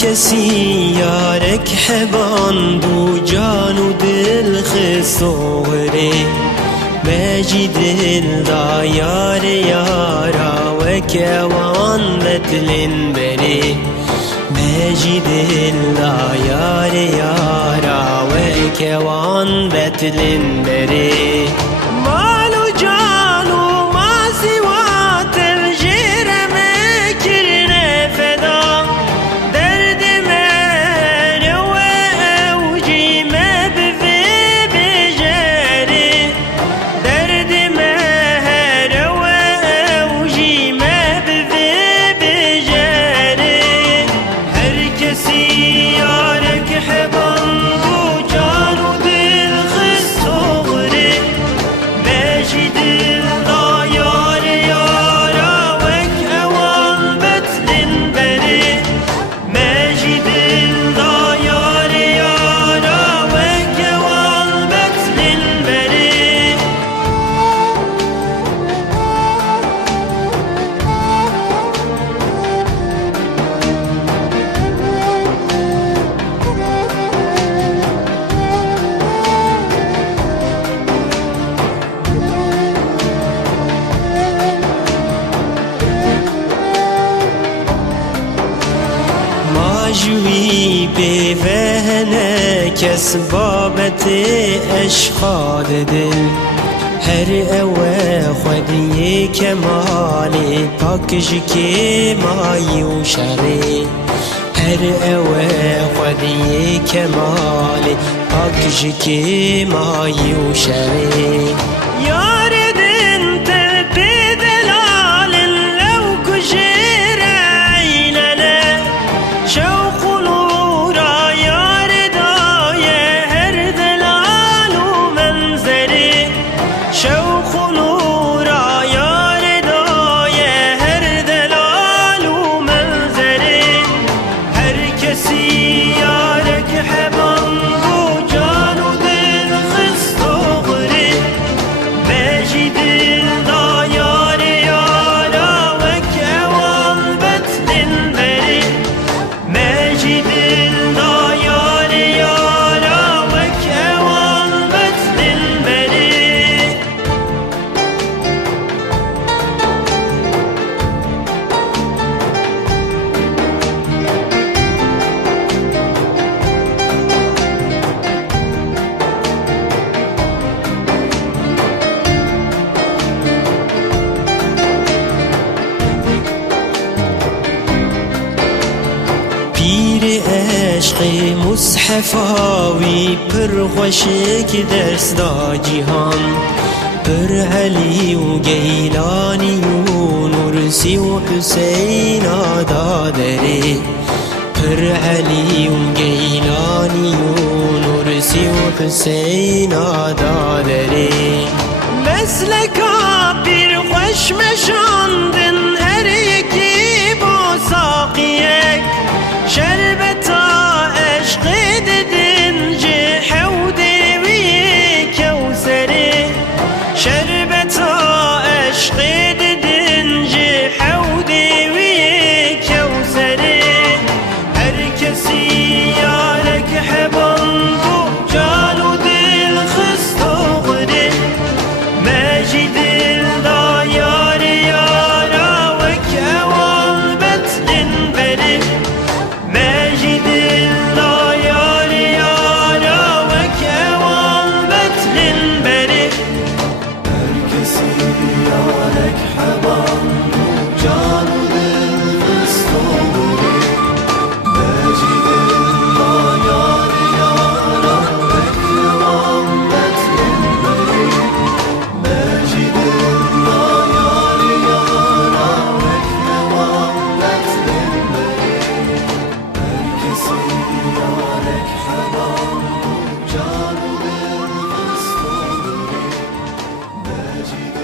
کسی یارک حبان بو جان و دل خسوره مجی دل دا یار یارا و کوان بتلن بری مجی دل دا یار یارا و کوان بتلن بری مالو جانو ما سوا ترجیر مکرن فدا درد من و اوجی مبفی بجری درد من و اوجی مبفی بجری هر کسی یارک حبان بو جانو دل خسوره مجی دل دا یار یارا وک اوان بتلن بری مجی دل دا یار یارا وک اوان بتلن بری ماجوی بفهنه کس بابت اشخاد دل هر اوه خودی کمالی پاکش که مایی و شری هر اوه خودی کمالی پاکش که مایی و شری یار دن تبی دلال لو کشیر عیننه شوق نورا یار دای هر دلال و منظری شوق نورا یار دای هر دلال و منظری هر کسی یارک حبان بو جان و دل خستغری مجی دل دا یار یارا وک اوان بتلن بری مجی دل دا یار یارا وک اوان بتلن بری پیر عشق مصحفاوی پر خوشک درس دا جهان پر علی و گیلانی و نورسی و حسین دادری پر علی و گیلانی و نورسی و حسین دادری مثل کابیر خوش مشاندن هر یکی با ساقیک شربت عشق ددن جه حودي وي كوثري شربت عشق ددن جه حودي وي كوثري هر کسی یارک حبان بو جان و دل خستغری مجی دل دا یار یارا وک اوان بتلن بری مجی دل دا یار یارا وک اوان بتلن بری هر کسی یارک حبان بو جان و دل خستغری مجی دل دا یار یارا وک اوان بتلن بری مجی دل دا یار یارا وک اوان بتلن بری هر کسی یارک حبان بو جان و دل خستغری مجی